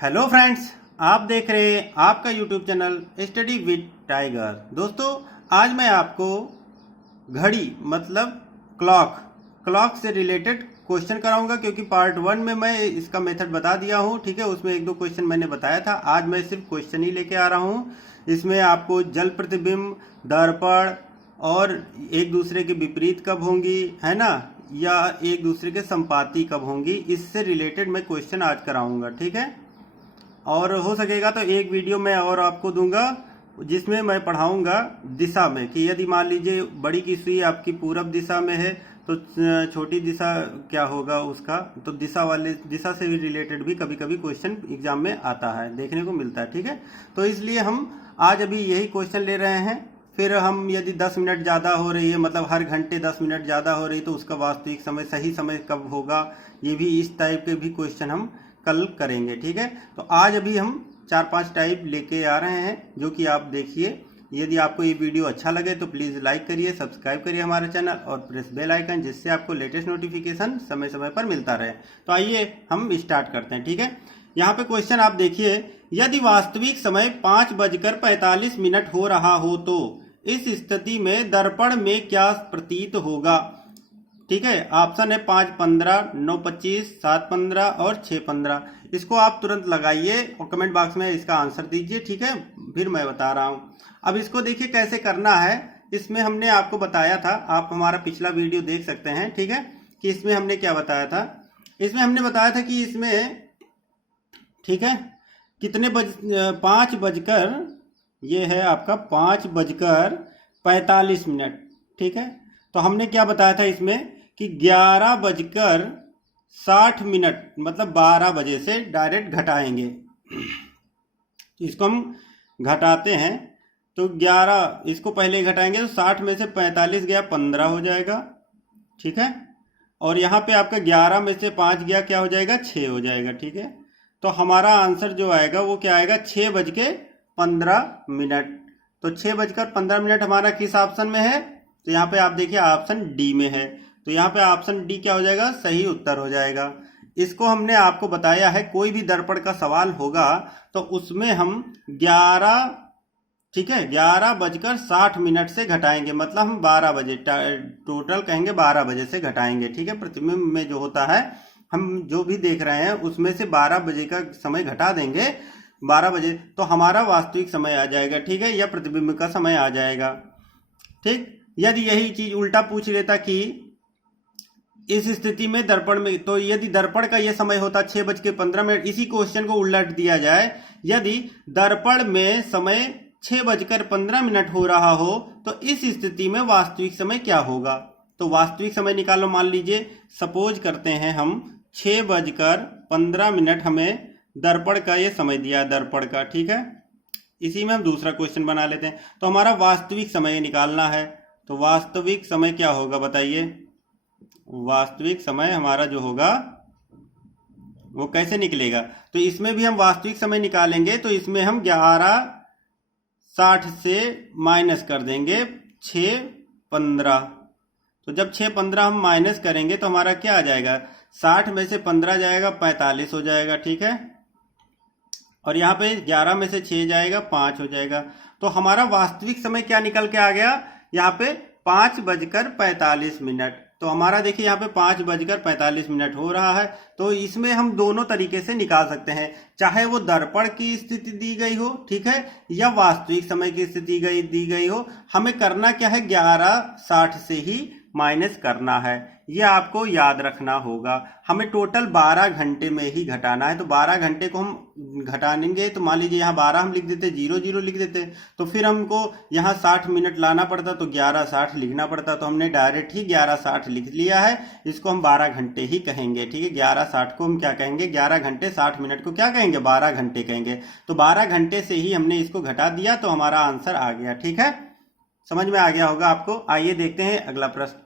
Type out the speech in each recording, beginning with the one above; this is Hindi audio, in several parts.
हेलो फ्रेंड्स, आप देख रहे हैं आपका YouTube channel study with tiger. दोस्तों, आज मैं आपको घड़ी मतलब क्लॉक से रिलेटेड क्वेश्चन कराऊंगा, क्योंकि पार्ट 1 में मैं इसका मेथड बता दिया हूं। ठीक है, उसमें एक दो क्वेश्चन मैंने बताया था। आज मैं सिर्फ क्वेश्चन ही लेके आ रहा हूं। इसमें आपको जल प्रतिबिंब, दर्पण और एक दूसरे के विपरीत कब होंगी, है ना, या एक दूसरे के संपाती कब होंगी, इससे रिलेटेड मैं क्वेश्चन आज कराऊंगा। ठीक है, और हो सकेगा तो एक वीडियो मैं और आपको दूंगा जिसमें मैं पढ़ाऊंगा दिशा में, कि यदि मान लीजिए बड़ी की सुई आपकी पूरब दिशा में है तो छोटी दिशा क्या होगा उसका। तो दिशा से भी रिलेटेड भी कभी कभी क्वेश्चन एग्जाम में आता है, देखने को मिलता है। ठीक है, तो इसलिए हम आज अभी यही क्वेश्चन ले रहे हैं। फिर हम यदि 10 मिनट ज़्यादा हो रही है, मतलब हर घंटे 10 मिनट ज़्यादा हो रही, तो उसका वास्तविक समय, सही समय कब होगा, ये भी इस टाइप के भी क्वेश्चन हम कल करेंगे। ठीक है, तो आज अभी हम 4-5 टाइप लेके आ रहे हैं, जो कि आप देखिए। यदि आपको ये वीडियो अच्छा लगे तो प्लीज़ लाइक करिए, सब्सक्राइब करिए हमारे चैनल और प्रेस बेल आइकन, जिससे आपको लेटेस्ट नोटिफिकेशन समय समय पर मिलता रहे। तो आइए हम स्टार्ट करते हैं। ठीक है, यहाँ पे क्वेश्चन आप देखिए, यदि वास्तविक समय 5:45 हो रहा हो तो इस स्थिति में दर्पण में क्या प्रतीत होगा। ठीक है, ऑप्शन है 5:15, 9:25, 7:15 और 6:15। इसको आप तुरंत लगाइए और कमेंट बॉक्स में इसका आंसर दीजिए। ठीक है, फिर मैं बता रहा हूं। अब इसको देखिए कैसे करना है। इसमें हमने आपको बताया था, आप हमारा पिछला वीडियो देख सकते हैं। ठीक है, कि इसमें हमने क्या बताया था। इसमें हमने बताया था कि इसमें, ठीक है, कितने 5 बजकर, ये है आपका 5:45। ठीक है, तो हमने क्या बताया था इसमें कि 11:60 मतलब 12 बजे से डायरेक्ट घटाएंगे। इसको हम घटाते हैं तो 11, इसको पहले घटाएंगे तो 60 में से 45 गया 15 हो जाएगा। ठीक है, और यहाँ पे आपका 11 में से 5 गया, क्या हो जाएगा, 6 हो जाएगा। ठीक है, तो हमारा आंसर जो आएगा वो क्या आएगा, 6:15। तो 6:15 हमारा किस ऑप्शन में है, तो यहाँ पे आप देखिए ऑप्शन डी में है। तो यहाँ पे ऑप्शन डी क्या हो जाएगा, सही उत्तर हो जाएगा। इसको हमने आपको बताया है, कोई भी दर्पण का सवाल होगा तो उसमें हम 11, ठीक है, 11:60 से घटाएंगे, मतलब हम 12 बजे, टोटल कहेंगे 12 बजे से घटाएंगे। ठीक है, प्रतिबिंब में जो होता है, हम जो भी देख रहे हैं उसमें से 12 बजे का समय घटा देंगे, 12 बजे, तो हमारा वास्तविक समय आ जाएगा। ठीक है, या प्रतिबिंब का समय आ जाएगा। ठीक, यदि यही चीज उल्टा पूछ लेता कि इस स्थिति में दर्पण में, तो यदि दर्पण का यह समय होता 6:15, इसी क्वेश्चन को उलट दिया जाए, यदि दर्पण में समय 6:15 हो रहा हो तो इस स्थिति में वास्तविक समय क्या होगा। तो वास्तविक समय निकालो। मान लीजिए, सपोज करते हैं हम 6:15 हमें दर्पण का ये समय दिया, दर्पण का। ठीक है, इसी में हम दूसरा क्वेश्चन बना लेते हैं। तो हमारा वास्तविक समय निकालना है, तो वास्तविक समय क्या होगा बताइए। वास्तविक समय हमारा जो होगा वो कैसे निकलेगा, तो इसमें भी हम वास्तविक समय निकालेंगे। तो इसमें हम 11:60 से माइनस कर देंगे 6:15। तो जब 6:15 हम माइनस करेंगे तो हमारा क्या आ जाएगा, 60 में से 15 जाएगा 45 हो जाएगा। ठीक है, और यहाँ पे 11 में से 6 जाएगा 5 हो जाएगा। तो हमारा वास्तविक समय क्या निकल के आ गया, यहाँ पे 5:45। तो हमारा देखिए यहाँ पे 5:45 हो रहा है। तो इसमें हम दोनों तरीके से निकाल सकते हैं, चाहे वो दर्पण की स्थिति दी गई हो, ठीक है, या वास्तविक समय की स्थिति दी गई हो। हमें करना क्या है, 11:60 से ही माइनस करना है, ये आपको याद रखना होगा। हमें टोटल 12 घंटे में ही घटाना है। तो 12 घंटे को हम घटाएंगे, तो मान लीजिए यहाँ 12 हम लिख देते, 00 लिख देते, तो फिर हमको यहाँ 60 मिनट लाना पड़ता, तो 11:60 लिखना पड़ता। तो हमने डायरेक्ट ही 11:60 लिख लिया है। इसको हम 12 घंटे ही कहेंगे। ठीक है, 11:60 को हम क्या कहेंगे, 11 घंटे 60 मिनट को क्या कहेंगे, 12 घंटे कहेंगे। तो 12 घंटे से ही हमने इसको घटा दिया, तो हमारा आंसर आ गया। ठीक है, समझ में आ गया होगा आपको। आइए देखते हैं अगला प्रश्न।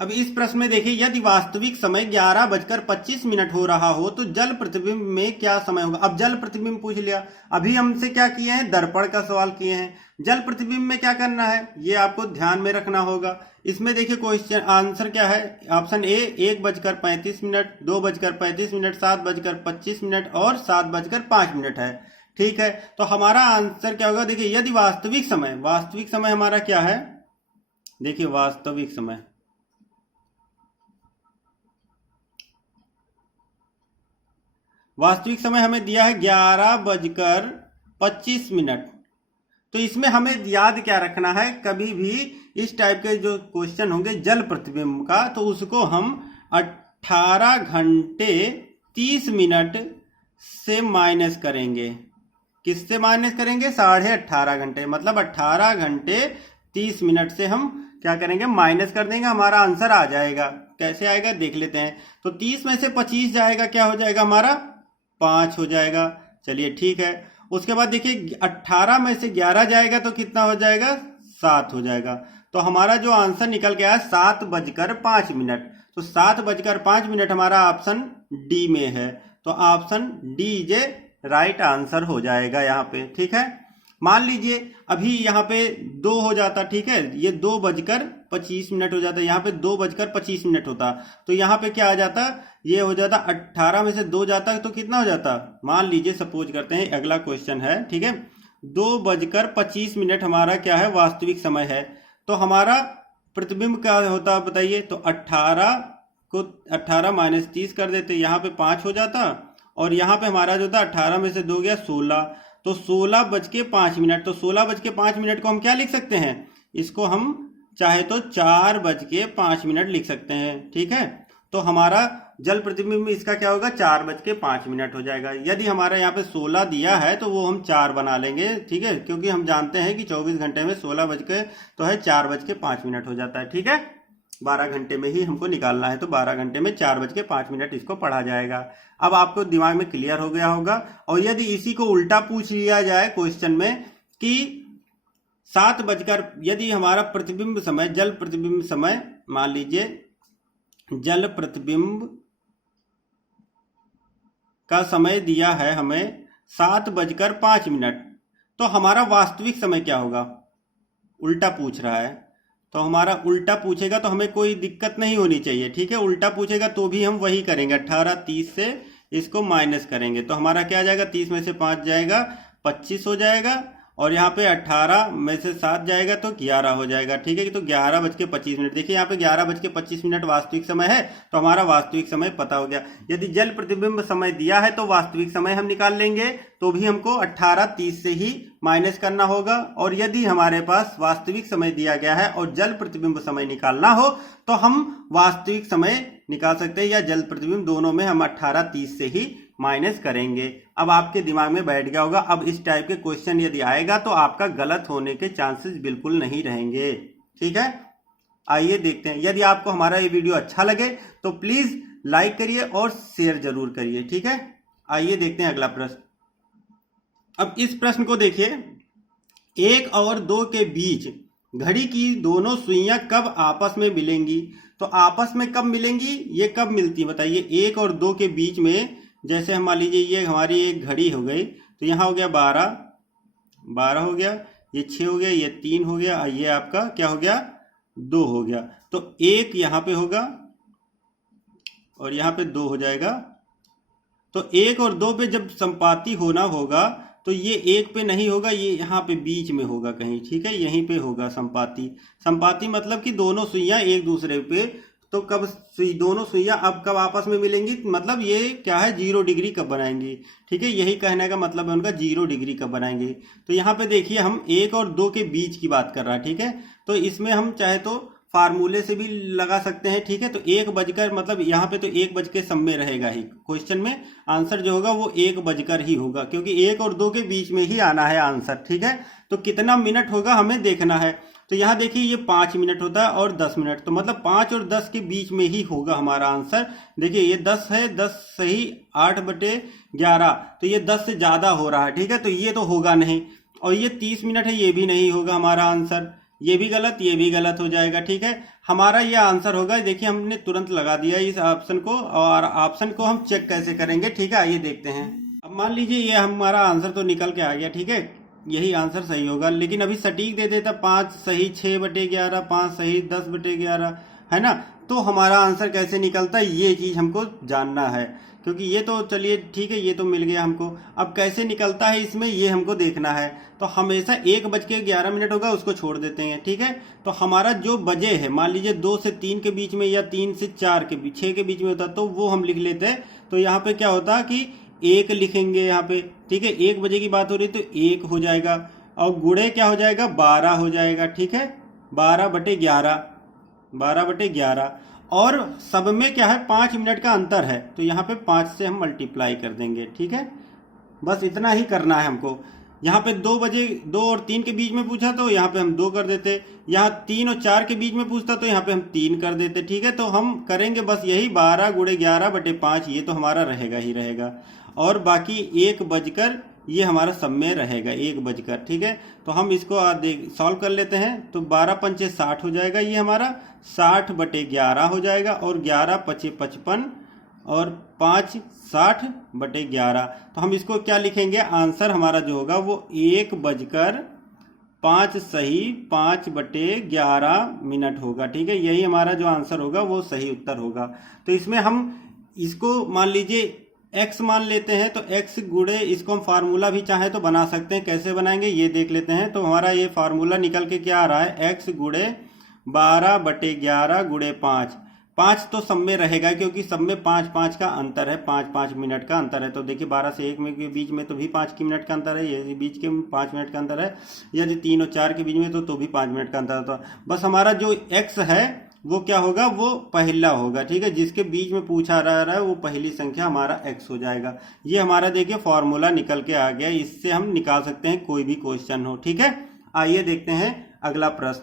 अब इस प्रश्न में देखिए, यदि वास्तविक समय 11:25 हो रहा हो तो जल प्रतिबिंब में क्या समय होगा। अब जल प्रतिबिंब पूछ लिया, अभी हमसे क्या किए हैं, दर्पण का सवाल किए हैं। जल प्रतिबिंब में क्या करना है ये आपको ध्यान में रखना होगा। इसमें देखिए क्वेश्चन आंसर क्या है, ऑप्शन ए 1:35, 2:35, 7:25 और 7:05 है। ठीक है, तो हमारा आंसर क्या होगा, देखिए यदि वास्तविक समय हमारा क्या है, देखिए वास्तविक समय हमें दिया है 11:25। तो इसमें हमें याद क्या रखना है, कभी भी इस टाइप के जो क्वेश्चन होंगे जल प्रतिबिंब का, तो उसको हम 18 घंटे 30 मिनट से माइनस करेंगे। किससे माइनस करेंगे, 18.5 घंटे, मतलब 18 घंटे 30 मिनट से हम क्या करेंगे, माइनस कर देंगे, हमारा आंसर आ जाएगा। कैसे आएगा देख लेते हैं। तो 30 में से 25 जाएगा, क्या हो जाएगा हमारा, 5 हो जाएगा। चलिए ठीक है। उसके बाद देखिए 18 में से 11 जाएगा तो कितना हो जाएगा, 7 हो जाएगा। तो हमारा जो आंसर निकल के आया 7:05। तो 7:05 हमारा ऑप्शन डी में है। तो option D J right answer हो जाएगा यहाँ पे। ठीक है, मान लीजिए अभी यहाँ पे 2 हो जाता, ठीक है, ये 2:25 हो जाता, यहाँ पे 2:25 होता, तो यहाँ पे क्या आ जाता, ये हो जाता 18 में से 2 जाता तो कितना हो जाता, मान लीजिए सपोज करते हैं अगला क्वेश्चन है, ठीक है, 2:25 हमारा क्या है, वास्तविक समय है। तो हमारा प्रतिबिंब क्या होता बताइए, तो 18 को 18 - 30 कर देते, यहाँ पे 5 हो जाता, और यहाँ पे हमारा जो था 18 में से 2 गया 16, तो 16:05। तो 16:05 को हम क्या लिख सकते हैं, इसको हम चाहे तो 4:05 लिख सकते हैं। ठीक है, तो हमारा जल प्रतिबिंब इसका क्या होगा, 4:05 हो जाएगा। यदि हमारा यहाँ पे 16 दिया है तो वो हम 4 बना लेंगे। ठीक है, क्योंकि हम जानते हैं कि 24 घंटे में 16 बज के तो है 4:05 हो जाता है। ठीक है, 12 घंटे में ही हमको निकालना है, तो 12 घंटे में 4:05 इसको पढ़ा जाएगा। अब आपको दिमाग में क्लियर हो गया होगा। और यदि इसी को उल्टा पूछ लिया जाए क्वेश्चन में कि 7 बजकर, यदि हमारा प्रतिबिंब समय, जल प्रतिबिंब समय, मान लीजिए जल प्रतिबिंब का समय दिया है हमें 7:05, तो हमारा वास्तविक समय क्या होगा, उल्टा पूछ रहा है। तो हमारा उल्टा पूछेगा तो हमें कोई दिक्कत नहीं होनी चाहिए। ठीक है, उल्टा पूछेगा तो भी हम वही करेंगे, 18-30 से इसको माइनस करेंगे, तो हमारा क्या आ जाएगा, 30 में से 5 जाएगा 25 हो जाएगा, और यहाँ पे 18 में से 7 जाएगा तो 11 हो जाएगा। ठीक है, तो 11:25। देखिए यहाँ पे 11:25 वास्तविक समय है, तो हमारा वास्तविक समय पता हो गया। यदि जल प्रतिबिंब समय दिया है तो वास्तविक समय हम निकाल लेंगे, तो भी हमको 18-30 से ही माइनस करना होगा। और यदि हमारे पास वास्तविक समय दिया गया है और जल प्रतिबिंब समय निकालना हो तो हम वास्तविक समय निकाल सकते हैं, या जल प्रतिबिंब, दोनों में हम 18-30 से ही माइनस करेंगे। अब आपके दिमाग में बैठ गया होगा। अब इस टाइप के क्वेश्चन यदि आएगा तो आपका गलत होने के चांसेस बिल्कुल नहीं रहेंगे। ठीक है, आइए देखते हैं। यदि आपको हमारा ये वीडियो अच्छा लगे तो प्लीज लाइक करिए और शेयर जरूर करिए। ठीक है, आइए देखते हैं अगला प्रश्न। अब इस प्रश्न को देखिए, 1 और 2 के बीच घड़ी की दोनों सुइयां कब आपस में मिलेंगी। तो आपस में कब मिलेंगी, ये कब मिलती है बताइए। 1 और 2 के बीच में, जैसे हम मान लीजिए ये हमारी एक घड़ी हो गई, तो यहाँ हो गया 12 हो गया, ये 6 हो गया, ये 3 हो गया, ये आपका क्या हो गया, 2 हो गया। तो 1 यहाँ पे होगा और यहाँ पे 2 हो जाएगा। तो 1 और 2 पे जब संपाती होना होगा तो ये 1 पे नहीं होगा, ये यहाँ पे बीच में होगा कहीं। ठीक है, यहीं पे होगा संपाती। संपाती मतलब कि दोनों सुइयां एक दूसरे पे, तो कब दोनों सुइयां अब कब आपस में मिलेंगी, मतलब ये क्या है, 0 डिग्री कब बनाएंगी। ठीक है, यही कहने का मतलब है उनका, 0 डिग्री कब बनाएंगे। तो यहाँ पे देखिए हम 1 और 2 के बीच की बात कर रहा है। ठीक है, तो इसमें हम चाहे तो फार्मूले से भी लगा सकते हैं। ठीक है, तो 1 बजकर, मतलब यहाँ पे तो 1 बज के सब में रहेगा ही, क्वेश्चन में आंसर जो होगा वो 1 बजकर ही होगा, क्योंकि 1 और 2 के बीच में ही आना है आंसर। ठीक है, तो कितना मिनट होगा हमें देखना है। तो यहाँ देखिए ये 5 मिनट होता है और 10 मिनट, तो मतलब 5 और 10 के बीच में ही होगा हमारा आंसर। देखिए ये 10 है, 10 सही 8/11, तो ये 10 से ज्यादा हो रहा है। ठीक है, तो ये तो होगा नहीं। और ये 30 मिनट है, ये भी नहीं होगा हमारा आंसर। ये भी गलत, ये भी गलत हो जाएगा। ठीक है, हमारा ये आंसर होगा। देखिए हमने तुरंत लगा दिया इस ऑप्शन को, और ऑप्शन को हम चेक कैसे करेंगे, ठीक है, आइए देखते हैं। अब मान लीजिए ये हमारा आंसर तो निकल के आ गया, ठीक है, यही आंसर सही होगा। लेकिन अभी सटीक दे देता 5 सही 6/11, 5 सही 10/11, है ना। तो हमारा आंसर कैसे निकलता है ये चीज हमको जानना है, क्योंकि ये तो चलिए ठीक है, ये तो मिल गया हमको। अब कैसे निकलता है इसमें ये हमको देखना है। तो हमेशा 1:11 होगा, उसको छोड़ देते हैं। ठीक है, तो हमारा जो बजे है, मान लीजिए 2 से 3 के बीच में या 3 से 4 के बीच, 6 के बीच में होता, तो वो हम लिख लेते हैं। तो यहाँ पे क्या होता कि 1 लिखेंगे यहाँ पे। ठीक है, 1 बजे की बात हो रही तो 1 हो जाएगा, और गुणे क्या हो जाएगा, 12 हो जाएगा। ठीक है, 12/11, 12/11। और सब में क्या है, 5 मिनट का अंतर है, तो यहाँ पे 5 से हम मल्टीप्लाई कर देंगे। ठीक है, बस इतना ही करना है हमको। यहाँ पे 2 बजे 2 और 3 के बीच में पूछा तो यहाँ पे हम 2 कर देते, यहाँ 3 और 4 के बीच में पूछता तो यहाँ पे हम 3 कर देते। ठीक है, तो हम करेंगे बस यही 12×11/5, ये तो हमारा रहेगा ही रहेगा। और बाकी 1 बजकर, ये हमारा सब में रहेगा 1 बजकर। ठीक है, तो हम इसको सॉल्व कर लेते हैं। तो 12×5 = 60 हो जाएगा, ये हमारा 60/11 हो जाएगा, और 11×5 = 55, और 5 60/11। तो हम इसको क्या लिखेंगे, आंसर हमारा जो होगा वो 1:05 सही 5/11 होगा। ठीक है, यही हमारा जो आंसर होगा वो सही उत्तर होगा। तो इसमें हम इसको मान लीजिए x मान लेते हैं, तो x गुणे, इसको हम फार्मूला भी चाहे तो बना सकते हैं। कैसे बनाएंगे ये देख लेते हैं। तो हमारा ये फार्मूला निकल के क्या आ रहा है, x गुणे 12/11 गुणे 5। 5 तो सब में रहेगा, क्योंकि सब में 5-5 का अंतर है, 5-5 मिनट का अंतर है। तो देखिए 12 से 1 के बीच में तो भी 5 की मिनट का अंतर है, ये बीच के 5 मिनट का अंतर है। यदि 3 और 4 के बीच में तो भी 5 मिनट का अंतर होता है। बस हमारा जो x है वो क्या होगा, वो पहला होगा। ठीक है, जिसके बीच में पूछा रहा है वो पहली संख्या हमारा x हो जाएगा। ये हमारा देखिए फॉर्मूला निकल के आ गया, इससे हम निकाल सकते हैं कोई भी क्वेश्चन हो। ठीक है, आइए देखते हैं अगला प्रश्न।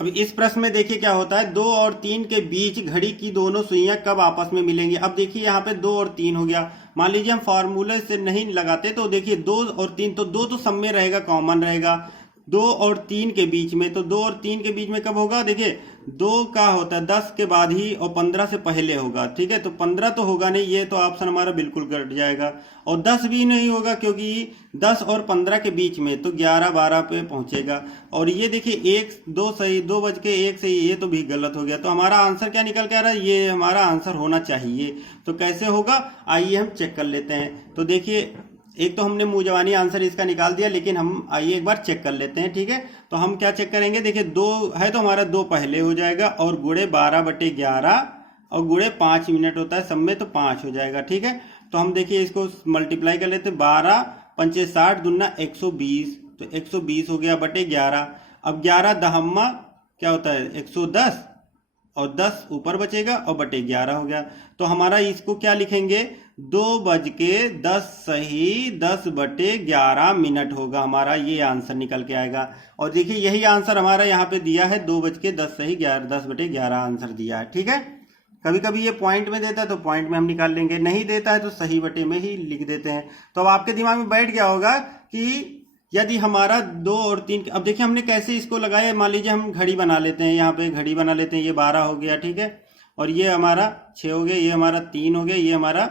अब इस प्रश्न में देखिए क्या होता है, 2 और 3 के बीच घड़ी की दोनों सुइयां कब आपस में मिलेंगी। अब देखिए यहाँ पे 2 और 3 हो गया। मान लीजिए हम फॉर्मूले से नहीं लगाते, तो देखिए 2 और 3, तो 2 तो सब में रहेगा, कॉमन रहेगा। 2 और 3 के बीच में, तो 2 और 3 के बीच में कब होगा, देखिए 2 का होता है 10 के बाद ही, और 15 से पहले होगा। ठीक है, तो 15 तो होगा नहीं, ये तो ऑप्शन हमारा बिल्कुल कट जाएगा। और 10 भी नहीं होगा, क्योंकि 10 और 15 के बीच में तो 11-12 पे पहुंचेगा। और ये देखिए 1-2 सही, 2:01 सही, ये तो भी गलत हो गया। तो हमारा आंसर क्या निकल के आ रहा है, ये हमारा आंसर होना चाहिए। तो कैसे होगा, आइए हम चेक कर लेते हैं। तो देखिए एक तो हमने मुंह जवानी आंसर इसका निकाल दिया, लेकिन हम आइए एक बार चेक कर लेते हैं। ठीक है, तो हम क्या चेक करेंगे, देखिए 2 है तो हमारा 2 पहले हो जाएगा, और गुणे 12/11, और गुणे 5 मिनट होता है सब में, तो 5 हो जाएगा। ठीक है, तो हम देखिए इसको मल्टीप्लाई कर लेते हैं। 12×5 = 60, दूना 120, तो 120 हो गया बटे 11। अब 11 दहम्मा क्या होता है, 110, और 10 ऊपर बचेगा, और बटे 11 हो गया। तो हमारा इसको क्या लिखेंगे, 2:10 सही 10/11 होगा हमारा, ये आंसर निकल के आएगा। और देखिए यही आंसर हमारा यहाँ पे दिया है, 2:10 सही 10/11 आंसर दिया है। ठीक है, कभी कभी ये पॉइंट में देता है तो पॉइंट में हम निकाल लेंगे, नहीं देता है तो सही बटे में ही लिख देते हैं। तो अब आपके दिमाग में बैठ गया होगा कि यदि हमारा 2 और 3, अब देखिए हमने कैसे इसको लगाया। मान लीजिए हम घड़ी बना लेते हैं, यहाँ पे घड़ी बना लेते हैं, ये 12 हो गया। ठीक है, और ये हमारा 6 हो गया, ये हमारा 3 हो गया, ये हमारा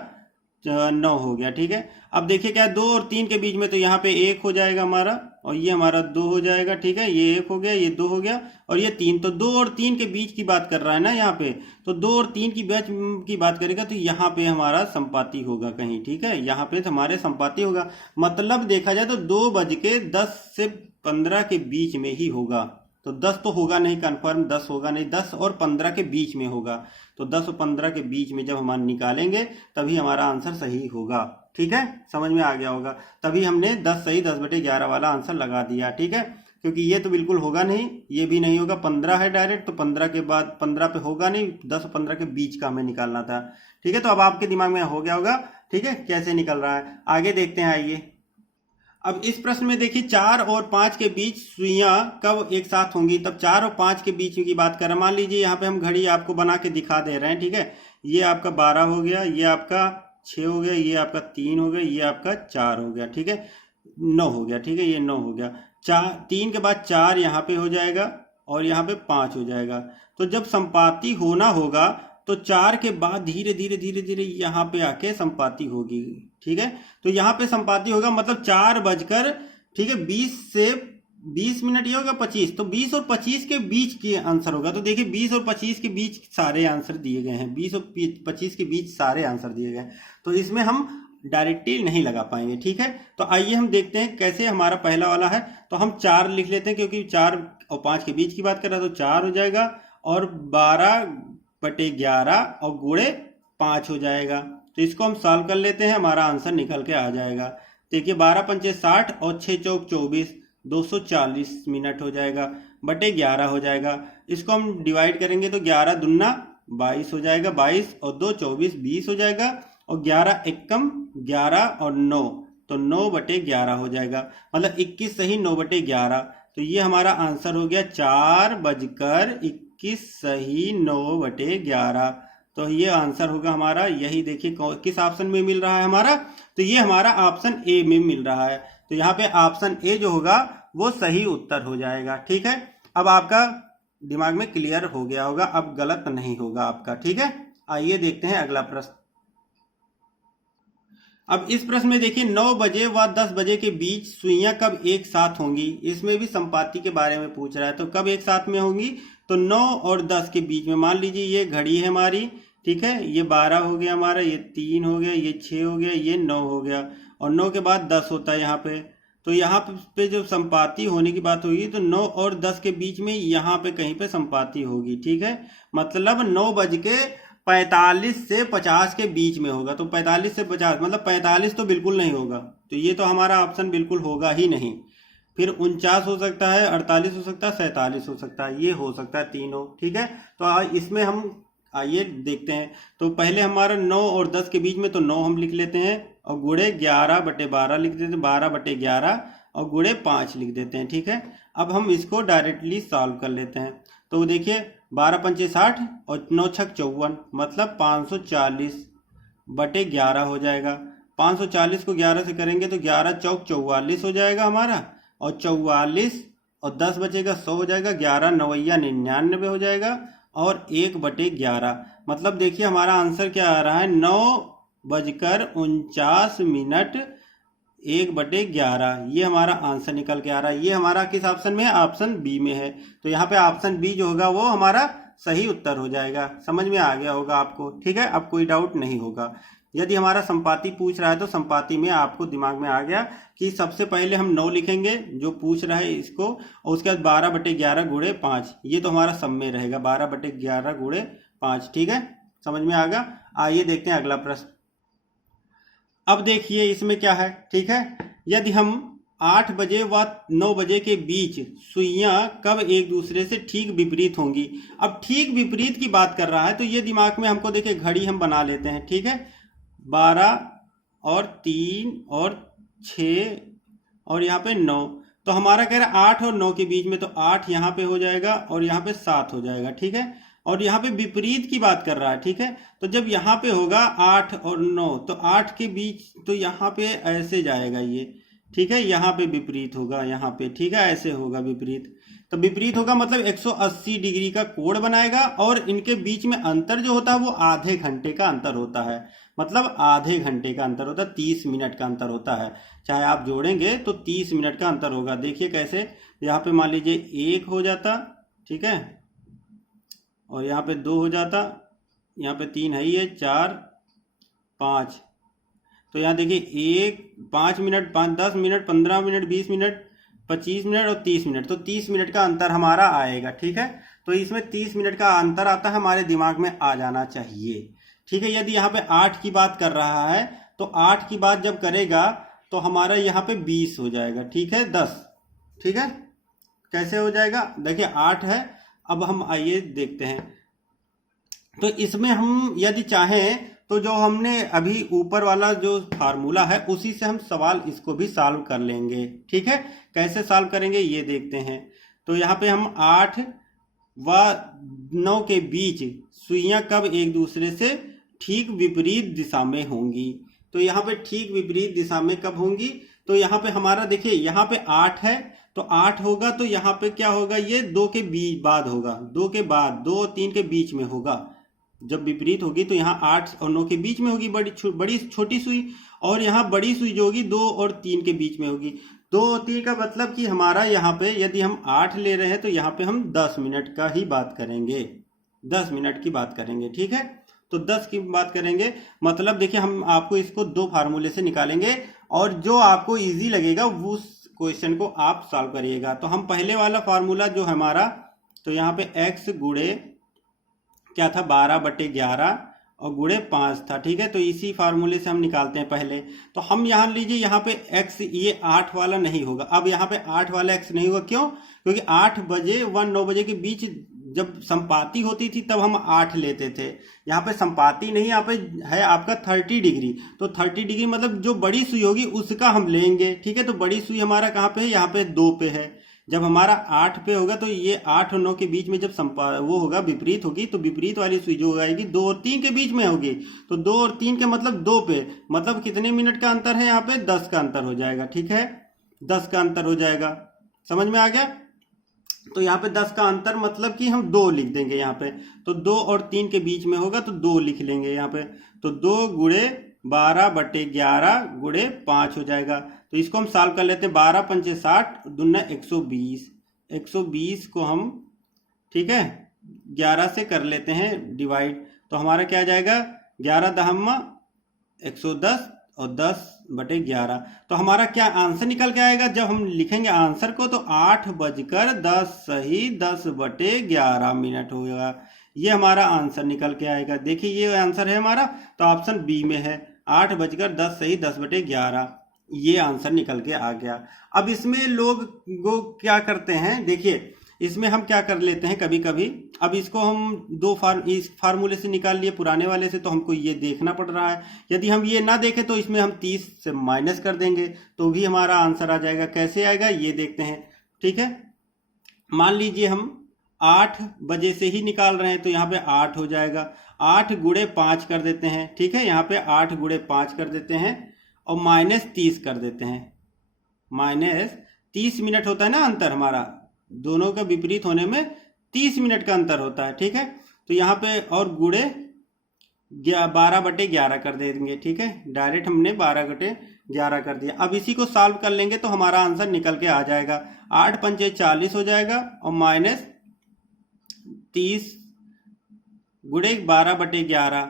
9 हो गया। ठीक है, अब देखिए क्या है, 2 और 3 के बीच में तो यहाँ पे 1 हो जाएगा हमारा, और ये हमारा 2 हो जाएगा। ठीक है, ये 1 हो गया, ये 2 हो गया, और ये 3। तो 2 और 3 के बीच की बात कर रहा है ना यहाँ पे, तो 2 और 3 की बीच की बात करेगा तो यहाँ पे हमारा संपाती होगा कहीं। ठीक है, यहाँ पे हमारे संपाती होगा, मतलब देखा जाए तो 2:10 से 15 के बीच में ही होगा। तो 10 तो होगा नहीं, कंफर्म 10 होगा नहीं, 10 और 15 के बीच में होगा। तो 10 और 15 के बीच में जब हम निकालेंगे तभी हमारा आंसर सही होगा। ठीक है, समझ में आ गया होगा, तभी हमने 10 सही 10/11 वाला आंसर लगा दिया। ठीक है, क्योंकि ये तो बिल्कुल होगा नहीं, ये भी नहीं होगा, 15 है डायरेक्ट, तो 15 के बाद 15 पे होगा नहीं, 10 और 15 के बीच का हमें निकालना था। ठीक है, तो अब आपके दिमाग में हो गया होगा। ठीक है, कैसे निकल रहा है, आगे देखते हैं। आइए अब इस प्रश्न में देखिए 4 और 5 के बीच सुइयां कब एक साथ होंगी। तब 4 और 5 के बीच की बात कर रहे हैं। मान लीजिए यहाँ पे हम घड़ी आपको बना के दिखा दे रहे हैं। ठीक है, ये आपका 12 हो गया, ये आपका 6 हो गया, ये आपका 3 हो गया, ये आपका 4 हो गया। ठीक है, 9 हो गया। ठीक है, ये 9 हो गया। 3 के बाद 4 यहाँ पे हो जाएगा और यहाँ पे 5 हो जाएगा। तो जब संपाती होना होगा तो 4 के बाद धीरे धीरे धीरे धीरे यहाँ पे आके संपाती होगी। ठीक है, तो यहाँ पे संपाती होगा मतलब 4 बजकर, ठीक है, 20 से 20 मिनट ये होगा 25, तो 20 और 25 के बीच की आंसर होगा। तो देखिए 20 और 25 के बीच सारे आंसर दिए गए हैं, 20 और 25 के बीच सारे आंसर दिए गए हैं, तो इसमें हम डायरेक्टली नहीं लगा पाएंगे। ठीक है, तो आइए हम देखते हैं कैसे। हमारा पहला वाला है तो हम 4 लिख लेते हैं क्योंकि 4 और 5 के बीच की बात कर रहा है, तो 4 हो जाएगा और 12/11 और गुणे 5 हो जाएगा। तो इसको हम सॉल्व कर लेते हैं, हमारा आंसर निकल के आ जाएगा। देखिए 12 पंचे 60 और 6 चौक 24, 240 मिनट हो जाएगा, बटे 11 हो जाएगा। इसको हम डिवाइड करेंगे तो 11 दूना 22 हो जाएगा, 22 और 2 24, 20 हो जाएगा, और 11 एकम 11 और 9, तो 9/11 हो जाएगा, मतलब 21 सही 9/11। तो ये हमारा आंसर हो गया 4:21 सही 9/11। तो ये आंसर होगा हमारा, यही देखिए किस ऑप्शन में मिल रहा है हमारा, तो ये हमारा ऑप्शन ए में मिल रहा है। तो यहाँ पे ऑप्शन ए जो होगा वो सही उत्तर हो जाएगा। ठीक है, अब आपका दिमाग में क्लियर हो गया होगा, अब गलत नहीं होगा आपका। ठीक है, आइए देखते हैं अगला प्रश्न। अब इस प्रश्न में देखिए 9 बजे व 10 बजे के बीच सुइयां कब एक साथ होंगी। इसमें भी संपाती के बारे में पूछ रहा है, तो कब एक साथ में होंगी, तो 9 और 10 के बीच में। मान लीजिए ये घड़ी है हमारी, ठीक है, ये 12 हो गया हमारा, ये 3 हो गया, ये 6 हो गया, ये 9 हो गया, और 9 के बाद 10 होता है यहाँ पे। तो यहाँ पे जब संपाती होने की बात होगी तो 9 और 10 के बीच में यहाँ पे कहीं पे संपाती होगी। ठीक है, मतलब 9:45 से 50 के बीच में होगा। तो 45 से 50 मतलब 45 तो बिल्कुल नहीं होगा, तो ये तो हमारा ऑप्शन बिल्कुल होगा ही नहीं। फिर 49 हो सकता है, 48 हो सकता है, 47 हो सकता है, ये हो सकता है तीनों। ठीक है, तो इसमें हम आइए देखते हैं। तो पहले हमारा 9 और 10 के बीच में, तो 9 हम लिख लेते हैं और गुणे 11/12 लिख देते हैं, 12/11 और गुणे 5 लिख देते हैं। ठीक है, अब हम इसको डायरेक्टली सॉल्व कर लेते हैं। तो देखिए 12 पंचे 60 और 9 छक 54, मतलब 540/11 हो जाएगा। 540 को 11 से करेंगे तो 11 चौक 44 हो जाएगा हमारा, और 44 और 10 बचेगा 100 हो जाएगा, 11 9 99 हो जाएगा, और 1/11। मतलब देखिए हमारा आंसर क्या आ रहा है, 9:49 1/11। ये हमारा आंसर निकल के आ रहा है। ये हमारा किस ऑप्शन में है, ऑप्शन बी में है। तो यहाँ पे ऑप्शन बी जो होगा वो हमारा सही उत्तर हो जाएगा। समझ में आ गया होगा आपको। ठीक है, अब कोई डाउट नहीं होगा। यदि हमारा संपाती पूछ रहा है तो संपाती में आपको दिमाग में आ गया कि सबसे पहले हम 9 लिखेंगे जो पूछ रहा है इसको, और उसके बाद 12/11 गुणे 5, ये तो हमारा सब में रहेगा 12/11 गुणे 5। ठीक है, समझ में आ गया। आइए देखते हैं अगला प्रश्न। अब देखिए इसमें क्या है। ठीक है, यदि हम 8 बजे व 9 बजे के बीच सुइयां कब एक दूसरे से ठीक विपरीत होंगी। अब ठीक विपरीत की बात कर रहा है तो ये दिमाग में हमको देखिए घड़ी हम बना लेते हैं। ठीक है, 12 और 3 और 6 और यहाँ पे 9, तो हमारा कह रहा है 8 और 9 के बीच में, तो 8 यहाँ पे हो जाएगा और यहाँ पे 7 हो जाएगा। ठीक है, और यहाँ पे विपरीत की बात कर रहा है। ठीक है, तो जब यहाँ पे होगा 8 और 9, तो 8 के बीच तो यहाँ पे ऐसे जाएगा ये। ठीक है, यहाँ पे विपरीत होगा, यहाँ पे। ठीक है, ऐसे होगा विपरीत। तो विपरीत होगा मतलब 180 डिग्री का कोण बनाएगा, और इनके बीच में अंतर जो होता है वो आधे घंटे का अंतर होता है। मतलब आधे घंटे का अंतर होता है, 30 मिनट का अंतर होता है। चाहे आप जोड़ेंगे तो 30 मिनट का अंतर होगा। देखिए कैसे, यहाँ पे मान लीजिए 1 हो जाता, ठीक है, और यहाँ पे 2 हो जाता, यहाँ पे 3 है ही है, 4 5, तो यहाँ देखिए 1 5 minute 5 10 minute 15 minute 20 minute 25 minute और 30 मिनट, तो 30 मिनट का अंतर हमारा आएगा। ठीक है, तो इसमें 30 मिनट का अंतर आता है, हमारे दिमाग में आ जाना चाहिए। ठीक है, यदि यहाँ पे 8 की बात कर रहा है तो 8 की बात जब करेगा तो हमारा यहाँ पे 20 हो जाएगा। ठीक है, 10। ठीक है, कैसे हो जाएगा, देखिए 8 है। अब हम आइए देखते हैं। तो इसमें हम यदि चाहें तो जो हमने अभी ऊपर वाला जो फार्मूला है उसी से हम सवाल इसको भी सॉल्व कर लेंगे। ठीक है, कैसे सॉल्व करेंगे ये देखते हैं। तो यहाँ पे हम 8 व 9 के बीच सुइयां कब एक दूसरे से ठीक विपरीत दिशा में होंगी। तो यहाँ पे ठीक विपरीत दिशा में कब होंगी, तो यहाँ पे हमारा देखिए यहाँ पे 8 है, तो 8 होगा तो यहाँ पे क्या होगा, ये 2 के बीच बाद होगा, 2 के बाद, 2 और 3 के बीच में होगा। जब विपरीत होगी तो यहाँ 8 और 9 के बीच में होगी बड़ी छोटी सुई, और यहाँ बड़ी सुई जो होगी 2 और 3 के बीच में होगी। 2 और 3 का मतलब कि हमारा यहाँ पे यदि हम 8 ले रहे हैं तो यहाँ पे हम 10 मिनट का ही बात करेंगे, 10 मिनट की बात करेंगे, ठीक है। तो 10 की बात करेंगे, मतलब देखिए हम आपको इसको 2 फार्मूले से निकालेंगे, और जो आपको इजी लगेगा उस क्वेश्चन को आप सॉल्व करिएगा। तो हम पहले वाला फार्मूला जो हमारा, तो यहाँ पे x गुणे क्या था 12/11 और गुणे 5 था, ठीक है। तो इसी फार्मूले से हम निकालते हैं पहले। तो हम यहाँ लीजिए, यहाँ पे x ये 8 वाला नहीं होगा, अब यहाँ पे 8 वाला x नहीं होगा, क्यों? क्योंकि 8 बजे व 9 बजे के बीच जब संपाति होती थी तब हम 8 लेते थे। यहाँ पे संपाति नहीं, यहाँ पे है आपका 30 डिग्री, तो 30 डिग्री मतलब जो बड़ी सुई होगी उसका हम लेंगे, ठीक है। तो बड़ी सुई हमारा कहाँ पे है, यहाँ पे 2 पे है। जब हमारा 8 पे होगा तो ये 8 और 9 के बीच में जब वो होगा विपरीत होगी, तो विपरीत वाली सुई जो आएगी 2 और 3 के बीच में होगी। तो 2 और 3 के मतलब 2 पे, मतलब कितने मिनट का अंतर है यहाँ पे, 10 का अंतर हो जाएगा, ठीक है। 10 का अंतर हो जाएगा, समझ में आ गया। तो यहाँ पे 10 का अंतर मतलब कि हम 2 लिख देंगे यहाँ पे, तो 2 और 3 के बीच में होगा तो 2 लिख लेंगे यहाँ पे। तो 2 गुणे 12/11 गुणे 5 हो जाएगा। तो इसको हम सॉल्व कर लेते हैं, 12 पंचे 60 दूना 120, 120 को हम, ठीक है, 11 से कर लेते हैं डिवाइड। तो हमारा क्या आ जाएगा, 11 दहम्मा 110 और 10/11। तो हमारा क्या आंसर निकल के आएगा, जब हम लिखेंगे आंसर को, तो 8:10 सही 10/11 मिनट होगा। ये हमारा आंसर निकल के आएगा। देखिए ये आंसर है हमारा, तो ऑप्शन बी में है 8:10 सही 10/11, ये आंसर निकल के आ गया। अब इसमें लोग क्या करते हैं, देखिए इसमें हम क्या कर लेते हैं कभी कभी, अब इसको हम इस फार्मूले से निकाल लिए पुराने वाले से, तो हमको ये देखना पड़ रहा है। यदि हम ये ना देखें तो इसमें हम 30 से माइनस कर देंगे तो भी हमारा आंसर आ जाएगा। कैसे आएगा ये देखते हैं, ठीक है। मान लीजिए हम 8 बजे से ही निकाल रहे हैं, तो यहाँ पे 8 हो जाएगा, 8 गुणे 5 कर देते हैं, ठीक है। यहाँ पे 8 गुणे 5 कर देते हैं और माइनस 30 कर देते हैं। माइनस 30 मिनट होता है ना अंतर हमारा, दोनों का विपरीत होने में 30 मिनट का अंतर होता है, ठीक है। तो यहाँ पे और गुणे 12/11 कर देंगे, ठीक है। डायरेक्ट हमने 12/11 कर दिया। अब इसी को सॉल्व कर लेंगे तो हमारा आंसर निकल के आ जाएगा, 8 पंचे 40 हो जाएगा और माइनस 30 गुणे 12/11।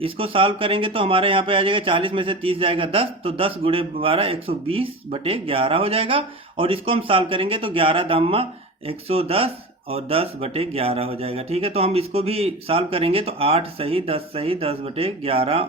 इसको सॉल्व करेंगे तो हमारे यहाँ पे आ जाएगा, 40 में से 30 जाएगा 10, तो 10 गुणे 12 120/11 हो जाएगा। और इसको हम सॉल्व करेंगे तो 11 दाम्मा 110 और 10/11 हो जाएगा, ठीक है। तो हम इसको भी सॉल्व करेंगे तो 8 सही 10 सही 10/11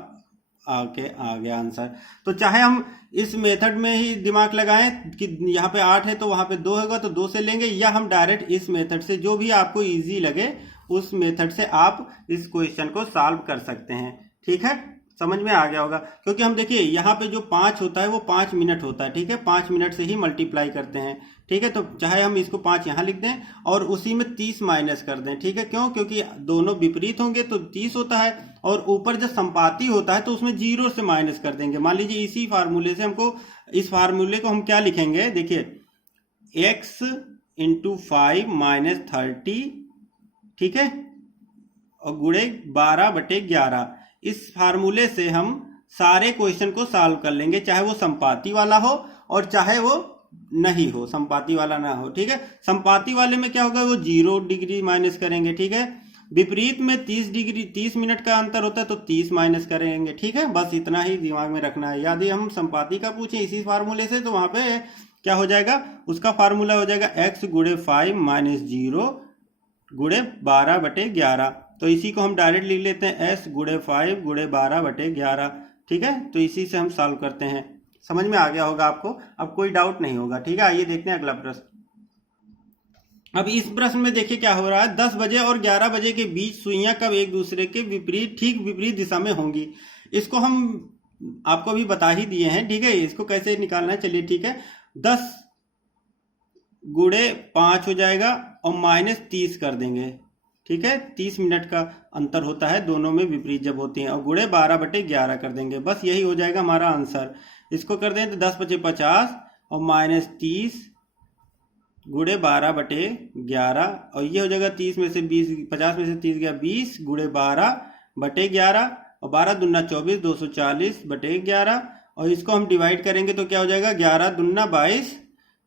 आके आ गया आंसर। तो चाहे हम इस मेथड में ही दिमाग लगाएं कि यहाँ पे 8 है तो वहाँ पे 2 होगा तो 2 से लेंगे, या हम डायरेक्ट इस मेथड से, जो भी आपको इजी लगे उस मेथड से आप इस क्वेश्चन को सॉल्व कर सकते हैं, ठीक है। समझ में आ गया होगा, क्योंकि हम देखिए यहाँ पे जो 5 होता है वो 5 मिनट होता है, ठीक है। 5 मिनट से ही मल्टीप्लाई करते हैं, ठीक है। तो चाहे हम इसको 5 यहाँ लिख दें और उसी में 30 माइनस कर दें, ठीक है। क्यों? क्योंकि दोनों विपरीत होंगे तो 30 होता है, और ऊपर जब संपाती होता है तो उसमें 0 से माइनस कर देंगे। मान लीजिए इसी फार्मूले से हमको, इस फार्मूले को हम क्या लिखेंगे, देखिए x × 5 - 30, ठीक है, और गुणे 12/11। इस फार्मूले से हम सारे क्वेश्चन को सॉल्व कर लेंगे, चाहे वो संपाती वाला हो और चाहे वो नहीं हो, संपाती वाला ना हो, ठीक है। संपाती वाले में क्या होगा, वो 0 डिग्री माइनस करेंगे, ठीक है। विपरीत में 30 मिनट का अंतर होता है तो 30 माइनस करेंगे, ठीक है। बस इतना ही दिमाग में रखना है। यदि हम संपाती का पूछें इसी फार्मूले से तो वहां पे क्या हो जाएगा, उसका फार्मूला हो जाएगा x गुणे 5 - 0 गुणे 12/11। तो इसी को हम डायरेक्ट लिख लेते हैं, s गुणे 5 गुणे 12/11, ठीक है। तो इसी से हम सॉल्व करते हैं। समझ में आ गया होगा आपको, अब कोई डाउट नहीं होगा, ठीक है। आइए देखते हैं अगला प्रश्न। अब इस प्रश्न में देखिए क्या हो रहा है, 10 बजे और 11 बजे के बीच सुइयां कब एक दूसरे के ठीक विपरीत दिशा में होंगी। इसको हम आपको भी बता ही दिए हैं, ठीक है। इसको कैसे निकालना है चलिए, ठीक है। 10 गुणे 5 हो जाएगा और माइनस 30 कर देंगे, ठीक है, 30 मिनट का अंतर होता है दोनों में विपरीत जब होती हैं, और गुणे 12/11 कर देंगे, बस यही हो जाएगा हमारा आंसर। इसको कर दें तो 10×5=50 और -30 गुणे 12/11, और ये हो जाएगा 30 में से 20, 50 में से 30 गया 20 गुणे 12/11, और 12 दूना 24, 240/11, और इसको हम डिवाइड करेंगे तो क्या हो जाएगा 11 दूना 22,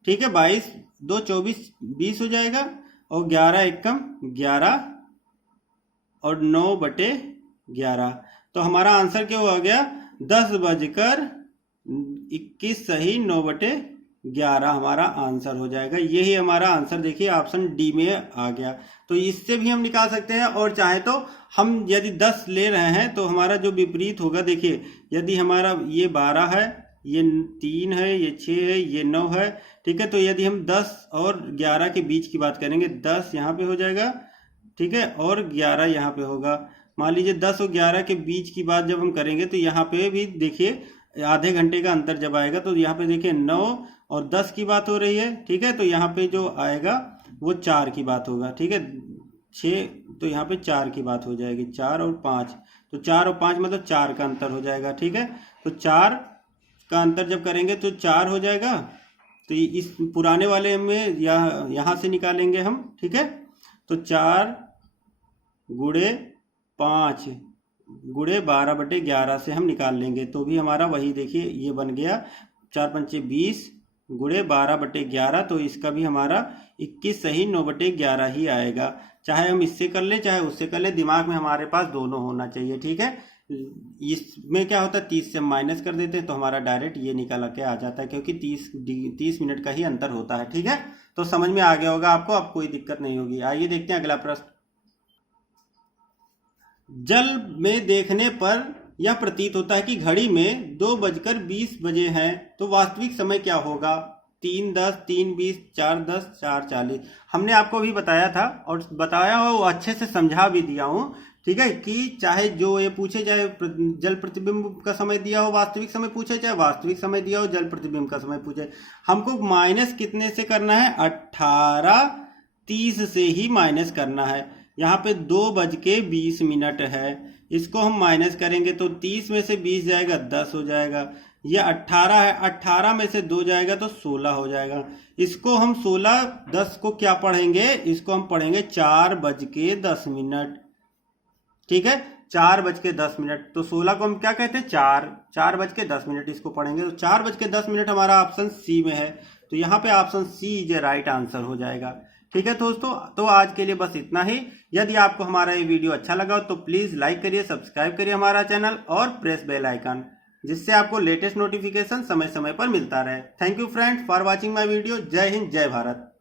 ठीक है, 22 2 24 20 हो जाएगा, और 11 एकम 11 और 9/11। तो हमारा आंसर क्या हो गया 10:21 सही 9/11 हमारा आंसर हो जाएगा। यही हमारा आंसर देखिए ऑप्शन डी में आ गया। तो इससे भी हम निकाल सकते हैं, और चाहे तो हम यदि 10 ले रहे हैं तो हमारा जो विपरीत होगा, देखिए यदि हमारा ये 12 है, ये 3 है, ये 6 है, ये 9 है, ठीक है, तो यदि हम 10 और 11 के बीच की बात करेंगे, 10 यहाँ पे हो जाएगा, ठीक है, और 11 यहाँ पे होगा। मान लीजिए 10 और 11 के बीच की बात जब हम करेंगे तो यहाँ पे भी देखिए आधे घंटे का अंतर जब आएगा तो यहाँ पे देखिए 9 और 10 की बात हो रही है, ठीक है, तो यहाँ पे जो आएगा वो 4 की बात होगा, ठीक है, 6 तो यहाँ पे 4 की बात हो जाएगी, 4 और 5, तो 4 और 5 मतलब 4 का अंतर हो जाएगा, ठीक है, तो 4 का अंतर जब करेंगे तो 4 हो जाएगा। तो इस पुराने वाले में यहाँ से निकालेंगे हम, ठीक है, तो 4 गुणे 5 गुणे 12/11 से हम निकाल लेंगे तो भी हमारा वही देखिए ये बन गया 4×5 20 गुणे 12/11, तो इसका भी हमारा 21 सही 9/11 ही आएगा। चाहे हम इससे कर ले चाहे उससे कर ले, दिमाग में हमारे पास दोनों होना चाहिए, ठीक है। इसमें क्या होता है 30 से माइनस कर देते हैं तो हमारा डायरेक्ट ये निकल के आ जाता है, क्योंकि 30 मिनट का ही अंतर होता है, ठीक है। तो समझ में आ गया होगा आपको, अब कोई दिक्कत नहीं होगी। आइए देखते हैं अगला प्रश्न। जल में देखने पर यह प्रतीत होता है कि घड़ी में 2:20 है, तो वास्तविक समय क्या होगा? 3:10, 3:20, 4:10, 4:40। हमने आपको भी बताया था और बताया हो अच्छे से समझा भी दिया हूँ, ठीक है, कि चाहे जो ये पूछे, चाहे जल प्रतिबिंब का समय दिया हो वास्तविक समय पूछे, चाहे वास्तविक समय दिया हो जल प्रतिबिंब का समय पूछे, हमको माइनस कितने से करना है? 18:30 से ही माइनस करना है। यहाँ पे 2:20 है, इसको हम माइनस करेंगे तो 30 में से 20 जाएगा 10 हो जाएगा। ये 18 है, 18 में से 2 जाएगा तो 16 हो जाएगा। इसको हम 16 10 को क्या पढ़ेंगे? इसको हम पढ़ेंगे 4:10, ठीक है, 4:10। तो 16 को हम क्या कहते हैं? 4:10 इसको पढ़ेंगे तो 4:10 हमारा ऑप्शन सी में है। तो यहाँ पे option C is right answer हो जाएगा, ठीक है दोस्तों। तो आज के लिए बस इतना ही। यदि आपको हमारा ये वीडियो अच्छा लगा तो प्लीज़ लाइक करिए, सब्सक्राइब करिए हमारा चैनल और प्रेस बेल आइकन, जिससे आपको लेटेस्ट नोटिफिकेशन समय समय पर मिलता रहे। Thank you friends for watching my video. जय हिंद, जय भारत।